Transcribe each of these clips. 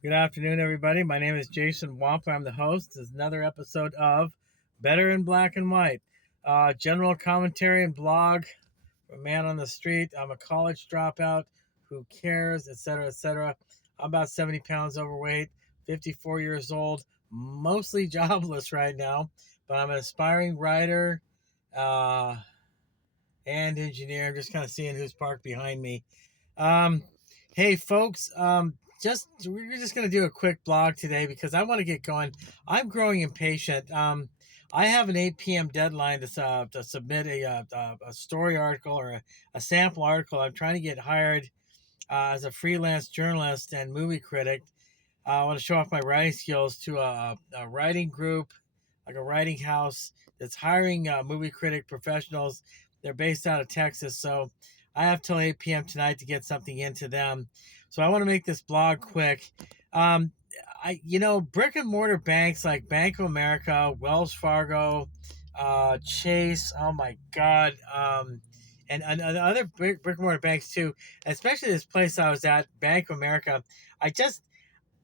Good afternoon, everybody. My name is Jason Wampler. I'm the host. This is another episode of Better in Black and White. General commentary and blog from a man on the street. I'm a college dropout. Who cares, etc., etc. I'm about 70 pounds overweight, 54 years old, mostly jobless right now, but I'm an aspiring writer uh, and engineer. I'm just kind of seeing who's parked behind me. Um, hey, folks, we're just gonna do a quick blog today because I want to get going. I'm growing impatient. I have an 8 p.m. deadline to submit a story article or a sample article. I'm trying to get hired as a freelance journalist and movie critic. I want to show off my writing skills to a writing group, like a writing house that's hiring movie critic professionals. They're based out of Texas, so I have till 8 p.m. tonight to get something into them. So I want to make this blog quick. Um, brick and mortar banks like Bank of America, Wells Fargo, Chase. Oh my God. And other brick and mortar banks too, especially this place I was at, Bank of America. I just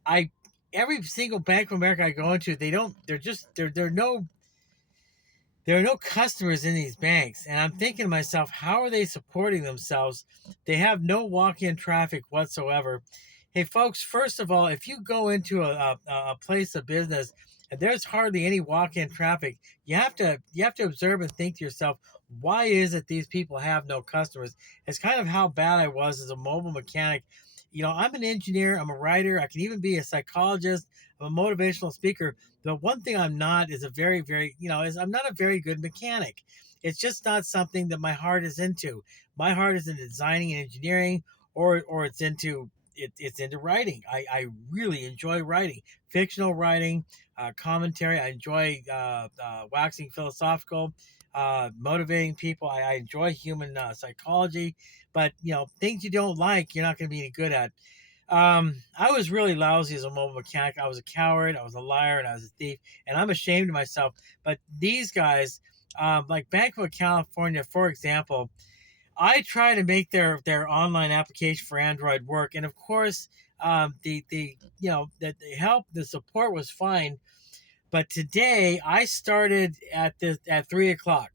I every single Bank of America I go into, they don't. They're just there are no customers in these banks, and I'm thinking to myself, how are they supporting themselves? They have no walk-in traffic whatsoever. Hey, folks, first of all, if you go into a place of business and there's hardly any walk-in traffic, you have to observe and think to yourself, why is it these people have no customers? It's kind of how bad I was as a mobile mechanic. I'm an engineer, I'm a writer, I can even be a psychologist, I'm a motivational speaker. The one thing I'm not is a very, very, is I'm not a very good mechanic. It's just not something that my heart is into. My heart is in designing and engineering, or it's into writing. I really enjoy writing, fictional writing, commentary. I enjoy waxing philosophical, motivating people. I enjoy human psychology, but things you don't like, you're not going to be any good at. I was really lousy as a mobile mechanic. I was a coward, I was a liar, and I was a thief, and I'm ashamed of myself. But these guys, like Bank of California, for example, I try to make their online application for Android work, and of course, the help, the support was fine. But today, I started at 3 o'clock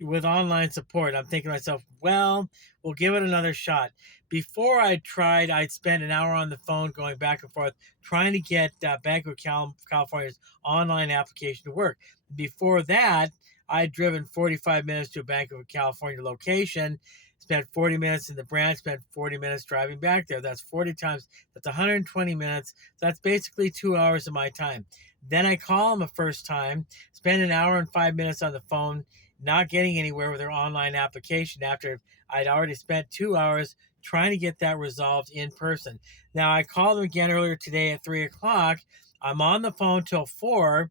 with online support. I'm thinking to myself, well, we'll give it another shot. Before I tried, I'd spend an hour on the phone going back and forth trying to get Bank of California's online application to work. Before that, I'd driven 45 minutes to a Bank of California location, spent 40 minutes in the branch, spent 40 minutes driving back there. That's 40 times, that's 120 minutes. That's basically 2 hours of my time. Then I call them a first time, spend an hour and 5 minutes on the phone, not getting anywhere with their online application after I'd already spent 2 hours trying to get that resolved in person. Now, I called them again earlier today at 3 o'clock. I'm on the phone till 4.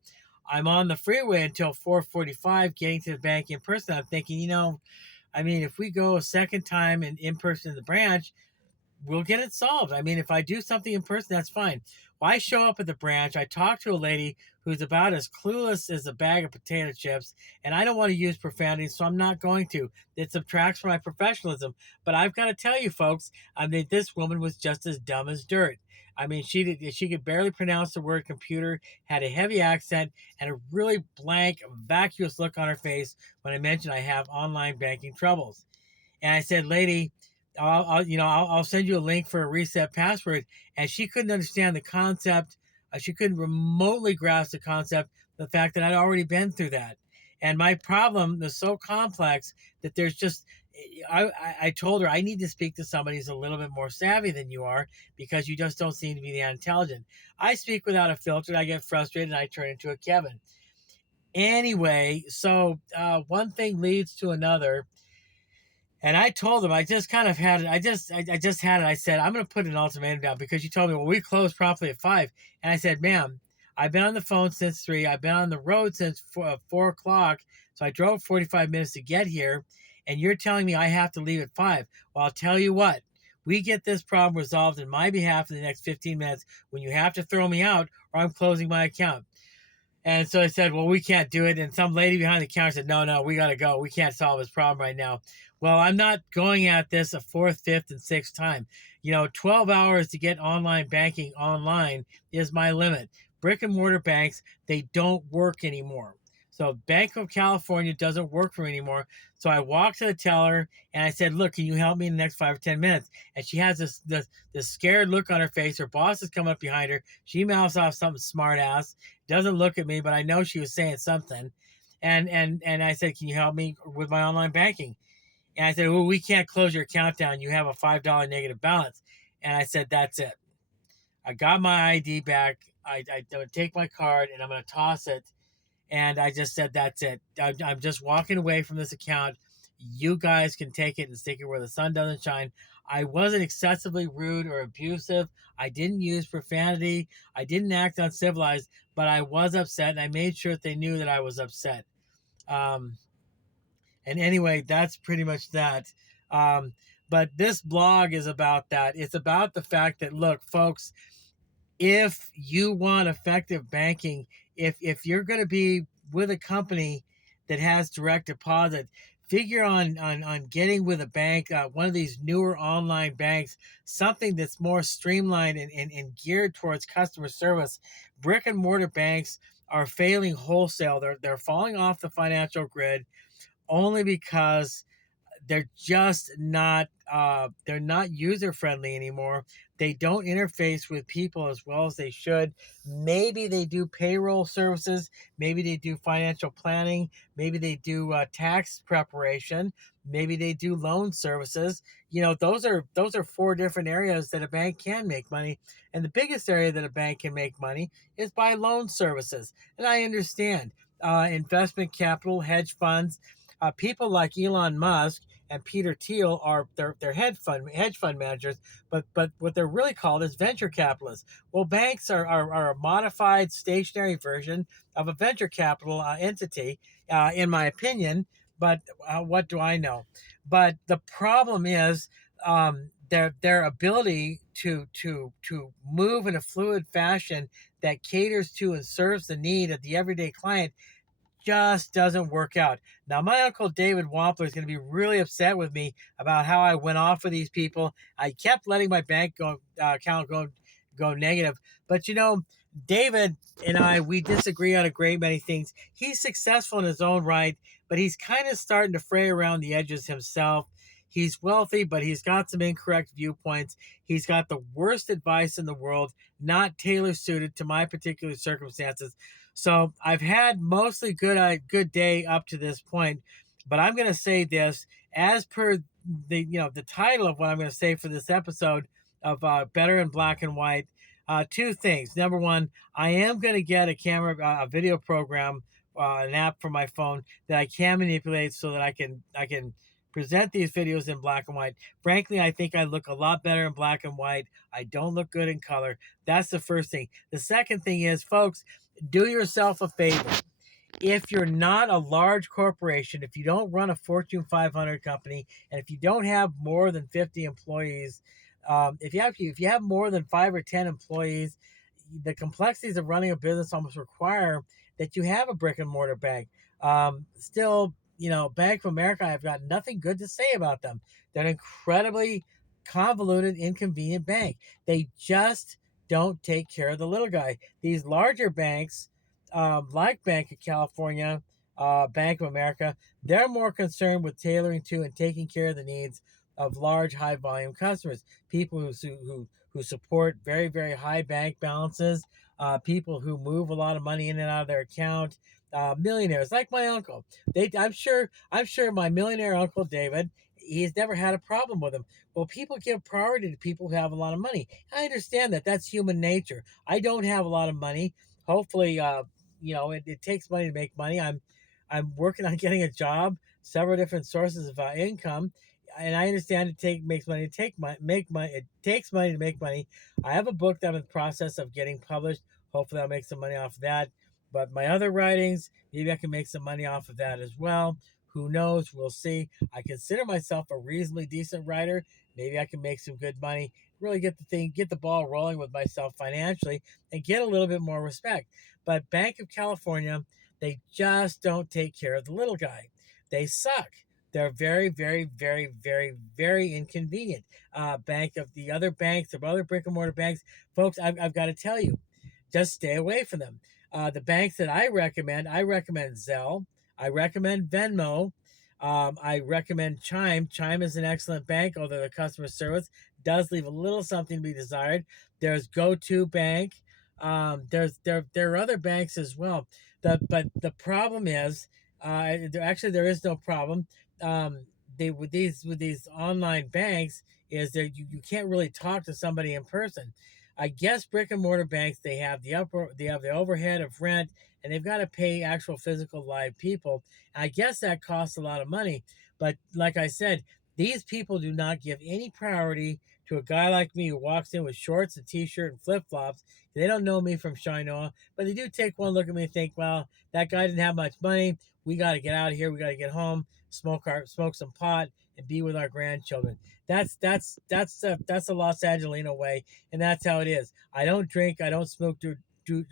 I'm on the freeway until 4:45, getting to the bank in person. I'm thinking, if we go a second time in person in the branch, we'll get it solved. I mean, if I do something in person, that's fine. Well, I show up at the branch. I talk to a lady who's about as clueless as a bag of potato chips, and I don't want to use profanity, so I'm not going to. It subtracts from my professionalism. But I've got to tell you, folks, I mean, this woman was just as dumb as dirt. I mean, she could barely pronounce the word computer, had a heavy accent, and a really blank, vacuous look on her face when I mentioned I have online banking troubles. And I said, lady, I'll send you a link for a reset password. And she couldn't understand the concept. She couldn't remotely grasp the concept, the fact that I'd already been through that. And my problem is so complex that there's just, I told her I need to speak to somebody who's a little bit more savvy than you are because you just don't seem to be that intelligent. I speak without a filter. I get frustrated and I turn into a Kevin. Anyway, so one thing leads to another, and I told him I just kind of had it. I just had it. I said, I'm going to put an ultimatum down because you told me, well, we close promptly at 5. And I said, ma'am, I've been on the phone since 3. I've been on the road since 4 o'clock. So I drove 45 minutes to get here. And you're telling me I have to leave at 5. Well, I'll tell you what, we get this problem resolved in my behalf in the next 15 minutes when you have to throw me out or I'm closing my account. And so I said, well, we can't do it. And some lady behind the counter said, no, we got to go. We can't solve this problem right now. Well, I'm not going at this a fourth, fifth, and sixth time. 12 hours to get online banking online is my limit. Brick and mortar banks, they don't work anymore. So Bank of California doesn't work for me anymore. So I walked to the teller and I said, "Look, can you help me in the next 5 or 10 minutes?" And she has this scared look on her face. Her boss is coming up behind her. She mouths off something smart ass. Doesn't look at me, but I know she was saying something. And I said, "Can you help me with my online banking?" And I said, "Well, we can't close your account down. You have a $5 negative balance." And I said, "That's it." I got my ID back. I would take my card and I'm going to toss it. And I just said, "That's it. I'm just walking away from this account. You guys can take it and stick it where the sun doesn't shine." I wasn't excessively rude or abusive. I didn't use profanity. I didn't act uncivilized, but I was upset. And I made sure that they knew that I was upset. Um, and anyway, that's pretty much that. Um, but this blog is about that. It's about the fact that, look, folks, if you want effective banking, if you're going to be with a company that has direct deposit, figure on getting with a bank, one of these newer online banks, something that's more streamlined and geared towards customer service. Brick and mortar banks are failing wholesale. They're falling off the financial grid only because they're just not they're not user friendly anymore. They don't interface with people as well as they should. Maybe they do payroll services, maybe they do financial planning, maybe they do tax preparation, maybe they do loan services. Those are four different areas that a bank can make money, and the biggest area that a bank can make money is by loan services. And I understand investment capital, hedge funds, people like Elon Musk and Peter Thiel are they're hedge fund managers, but what they're really called is venture capitalists. Well, banks are a modified stationary version of a venture capital entity, in my opinion. But what do I know? But the problem is their ability to move in a fluid fashion that caters to and serves the need of the everyday client just doesn't work out. Now, my uncle David Wampler is going to be really upset with me about how I went off with these people. I kept letting my bank account go negative, but David and we disagree on a great many things. He's successful in his own right, but he's kind of starting to fray around the edges himself. He's wealthy, but he's got some incorrect viewpoints. He's got the worst advice in the world, not tailor suited to my particular circumstances. So I've had mostly good day up to this point, but I'm going to say this as per the title of what I'm going to say for this episode of Better in Black and White. Two things. Number one, I am going to get a video program, an app for my phone that I can manipulate so that I can present these videos in black and white. Frankly, I think I look a lot better in black and white. I don't look good in color. That's the first thing. The second thing is, folks, do yourself a favor. If you're not a large corporation, if you don't run a Fortune 500 company, and if you don't have more than 50 employees, if you have more than 5 or 10 employees, the complexities of running a business almost require that you have a brick and mortar bank. Still, Bank of America, I've got nothing good to say about them. They're an incredibly convoluted, inconvenient bank. They just don't take care of the little guy. These larger banks, like Bank of California, Bank of America, they're more concerned with tailoring to and taking care of the needs of large, high volume customers, people who support very, very high bank balances, people who move a lot of money in and out of their account, millionaires like my uncle. I'm sure my millionaire uncle David, he's never had a problem with them. Well, people give priority to people who have a lot of money. I understand that. That's human nature. I don't have a lot of money. Hopefully, it takes money to make money. I'm working on getting a job, several different sources of income, and I understand makes money to make money. It takes money to make money. I have a book that I'm in the process of getting published. Hopefully, I'll make some money off of that. But my other writings, maybe I can make some money off of that as well. Who knows? We'll see. I consider myself a reasonably decent writer. Maybe I can make some good money, really get the ball rolling with myself financially, and get a little bit more respect. But Bank of California, they just don't take care of the little guy. They suck. They're very, very, very, very, very inconvenient. Bank of the other banks, of other brick and mortar banks, folks, I've got to tell you, just stay away from them. The banks that I recommend Zelle. I recommend Venmo. I recommend Chime. Chime is an excellent bank, although the customer service does leave a little something to be desired. There's Go-To Bank. There are other banks as well. But the problem is, actually there is no problem. They with these online banks is that you can't really talk to somebody in person. I guess brick and mortar banks, they have the overhead of rent, and they've got to pay actual physical live people. I guess that costs a lot of money. But like I said, these people do not give any priority to a guy like me who walks in with shorts, a t-shirt, and flip-flops. They don't know me from Shinoa, but they do take one look at me and think, well, that guy didn't have much money. We got to get out of here. We got to get home, smoke some pot, and be with our grandchildren. That's the Los Angelino way, and that's how it is. I don't drink. I don't smoke. I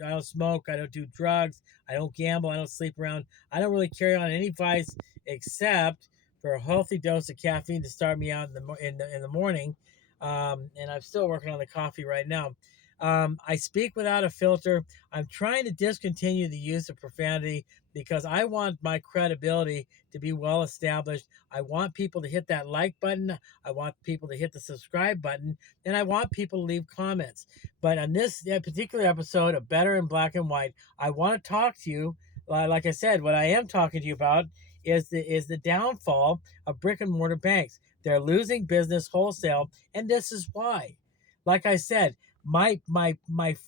don't smoke. I don't do drugs. I don't gamble. I don't sleep around. I don't really carry on any vice except for a healthy dose of caffeine to start me out in the morning. And I'm still working on the coffee right now. I speak without a filter. I'm trying to discontinue the use of profanity because I want my credibility to be well established. I want people to hit that like button. I want people to hit the subscribe button. And I want people to leave comments. But on this particular episode of Better in Black and White, I want to talk to you. Like I said, what I am talking to you about is the downfall of brick and mortar banks. They're losing business wholesale, and this is why. Like I said, my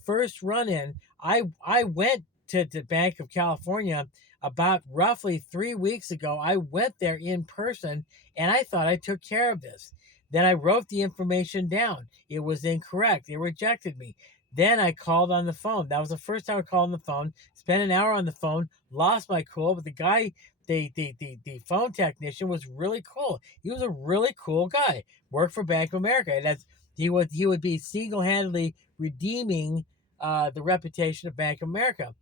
first run in, I went to the Bank of California about roughly 3 weeks ago. I went there in person, and I thought I took care of this. Then I wrote the information down. It was incorrect. They rejected me. Then I called on the phone. That was the first time I called on the phone. Spent an hour on the phone. Lost my cool, but the guy, the phone technician was really cool. He was a really cool guy. Worked for Bank of America. And that's he would be single handedly redeeming the reputation of Bank of America.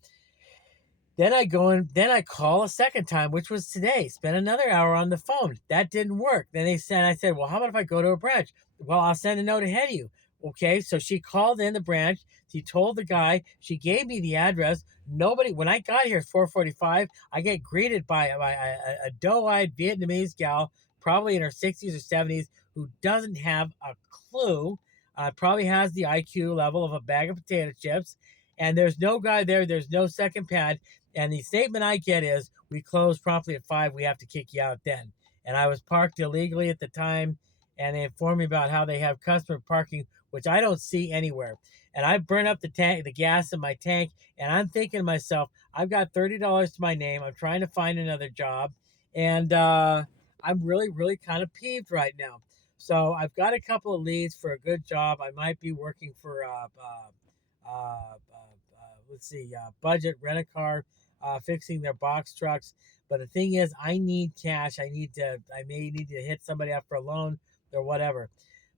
Then I go in, then I call a second time, which was today. Spent another hour on the phone. That didn't work. Then I said, well, how about if I go to a branch? Well, I'll send a note ahead of you. Okay, so she called in the branch. She told the guy. She gave me the address. Nobody. When I got here at 4:45, I get greeted by a doe-eyed Vietnamese gal, probably in her 60s or 70s, who doesn't have a clue. Probably has the IQ level of a bag of potato chips. And there's no guy there. There's no second pad. And the statement I get is, we close promptly at 5. We have to kick you out then. And I was parked illegally at the time. And they informed me about how they have customer parking, which I don't see anywhere. And I burn up the gas in my tank. And I'm thinking to myself, I've got $30 to my name. I'm trying to find another job. And I'm really, really kind of peeved right now. So I've got a couple of leads for a good job. I might be working for let's see, budget rent a car, fixing their box trucks. But the thing is, I need cash. I may need to hit somebody up for a loan or whatever.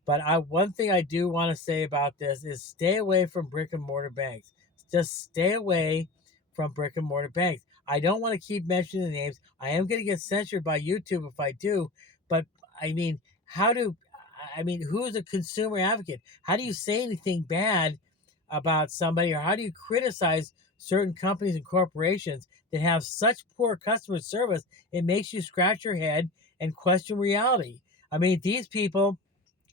But one thing I do want to say about this is stay away from brick and mortar banks. Just stay away from brick and mortar banks. I don't want to keep mentioning the names. I am going to get censored by YouTube if I do. But I mean, who's a consumer advocate? How do you say anything bad about somebody, or how do you criticize certain companies and corporations that have such poor customer service? It makes you scratch your head and question reality. I mean, these people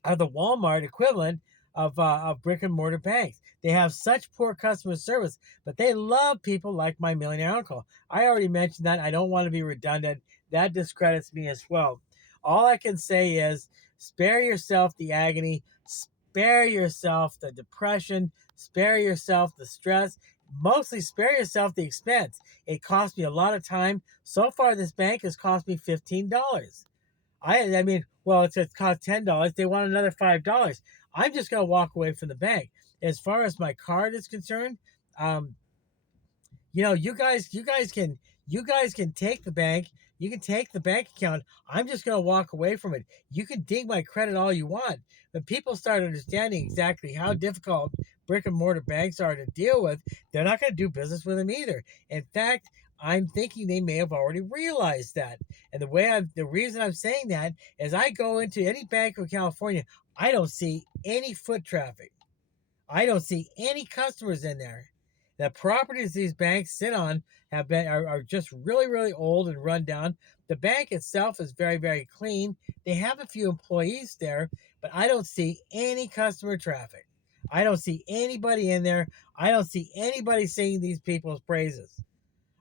are the Walmart equivalent of brick and mortar banks. They have such poor customer service, but they love people like my millionaire uncle. I already mentioned that. I don't want to be redundant. That discredits me as well. All I can say is spare yourself the agony, spare yourself the depression, spare yourself the stress, mostly spare yourself the expense. It cost me a lot of time. So far, this bank has cost me $15. I mean, well, it's cost $10. They want another $5. I'm just gonna walk away from the bank. As far as my card is concerned, you guys can take the bank. You can take the bank account. I'm just going to walk away from it. You can ding my credit all you want. But people start understanding exactly how difficult brick and mortar banks are to deal with, they're not going to do business with them either. In fact, I'm thinking they may have already realized that. And the reason I'm saying that is I go into any bank of California, I don't see any foot traffic. I don't see any customers in there. The properties these banks sit on are just really, really old and run down. The bank itself is very, very clean. They have a few employees there, but I don't see any customer traffic. I don't see anybody in there. I don't see anybody singing these people's praises.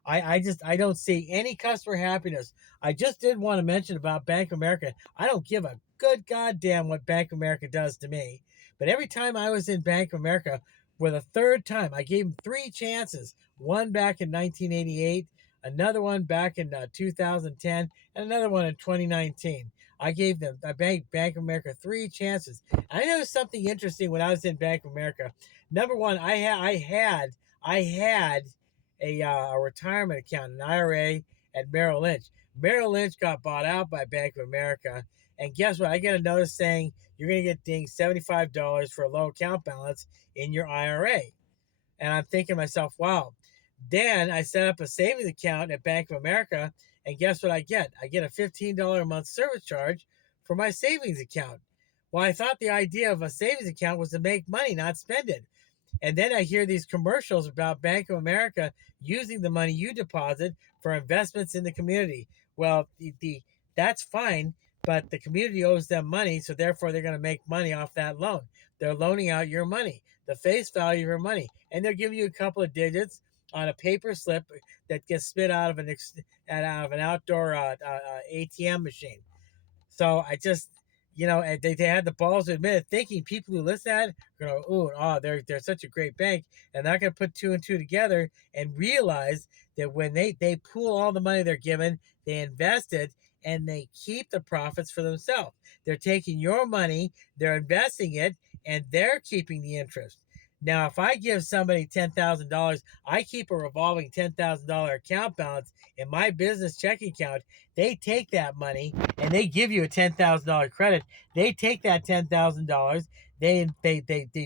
I don't see any customer happiness. I just did want to mention about Bank of America. I don't give a good goddamn what Bank of America does to me. But every time I was in Bank of America, for the third time, I gave them three chances. One back in 1988, another one back in 2010, and another one in 2019. I gave them Bank of America three chances. I noticed something interesting when I was in Bank of America. Number one, I had a retirement account, an IRA at Merrill Lynch. Merrill Lynch got bought out by Bank of America. And guess what? I get a notice saying you're going to get dinged $75 for a low account balance in your IRA. And I'm thinking to myself, wow. Then I set up a savings account at Bank of America. And guess what I get? I get a $15 a month service charge for my savings account. Well, I thought the idea of a savings account was to make money, not spend it. And then I hear these commercials about Bank of America using the money you deposit for investments in the community. Well, that's fine, but the community owes them money, so therefore they're going to make money off that loan. They're loaning out your money, the face value of your money, and they're giving you a couple of digits on a paper slip that gets spit out of an outdoor ATM machine. So I just, and they had the balls to admit it, thinking people who listen to that are going to, they're such a great bank. And they're not going to put two and two together and realize that when they pool all the money they're given, they invest it and they keep the profits for themselves. They're taking your money, they're investing it, and they're keeping the interest. Now, if I give somebody $10,000, I keep a revolving $10,000 account balance in my business checking account. They take that money and they give you a $10,000 credit. They take that $10,000. They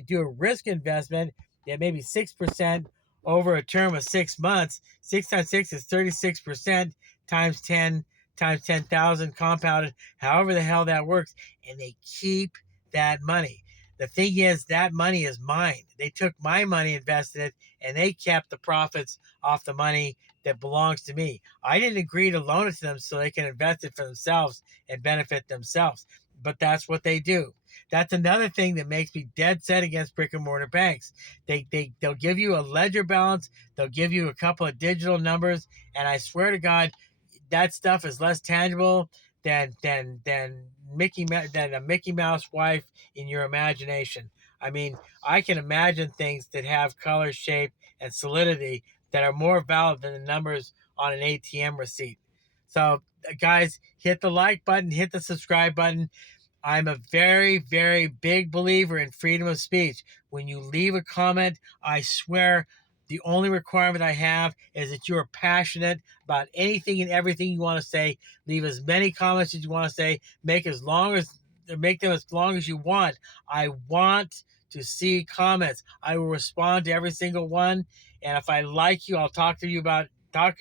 do a risk investment at maybe 6% over a term of 6 months. 6 times 6 is 36% times 10 times 10,000 compounded, however the hell that works. And they keep that money. The thing is, that money is mine. They took my money, invested it, and they kept the profits off the money that belongs to me. I didn't agree to loan it to them so they can invest it for themselves and benefit themselves. But that's what they do. That's another thing that makes me dead set against brick and mortar banks. They'll give you a ledger balance, they'll give you a couple of digital numbers, and I swear to God, that stuff is less tangible than a Mickey Mouse wife in your imagination. I mean, I can imagine things that have color, shape, and solidity that are more valid than the numbers on an ATM receipt. So, guys, hit the like button, hit the subscribe button. I'm a very, very big believer in freedom of speech. When you leave a comment, I swear the only requirement I have is that you are passionate about anything and everything you want to say. Leave as many comments as you want to say. Make them as long as you want. I want to see comments. I will respond to every single one. And if I like you, I'll talk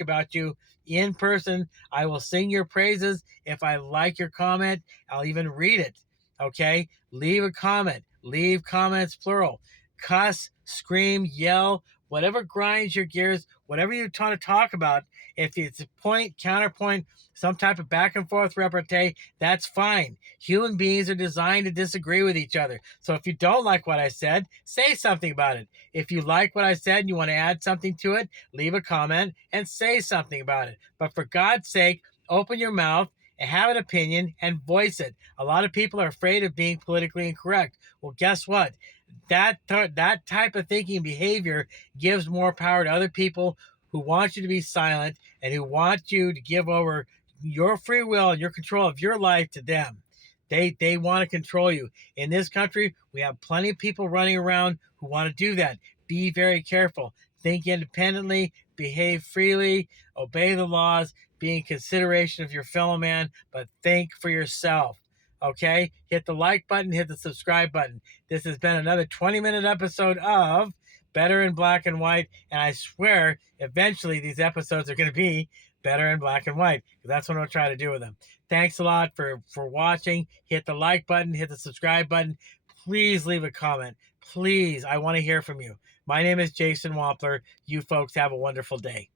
about you in person. I will sing your praises. If I like your comment, I'll even read it. Okay? Leave a comment. Leave comments plural. Cuss, scream, yell, whatever grinds your gears, whatever you want to talk about. If it's a point, counterpoint, some type of back and forth repartee, that's fine. Human beings are designed to disagree with each other. So if you don't like what I said, say something about it. If you like what I said and you want to add something to it, leave a comment and say something about it. But for God's sake, open your mouth and have an opinion and voice it. A lot of people are afraid of being politically incorrect. Well, guess what? That type of thinking and behavior gives more power to other people who want you to be silent and who want you to give over your free will and your control of your life to them. They want to control you. In this country, we have plenty of people running around who want to do that. Be very careful. Think independently, behave freely, obey the laws, be in consideration of your fellow man, but think for yourself. Okay? Hit the like button, hit the subscribe button. This has been another 20-minute episode of better in black and white. And I swear, eventually these episodes are going to be better in black and white. That's what I'll try to do with them. Thanks a lot for watching. Hit the like button, hit the subscribe button. Please leave a comment. Please, I want to hear from you. My name is Jason Wampler. You folks have a wonderful day.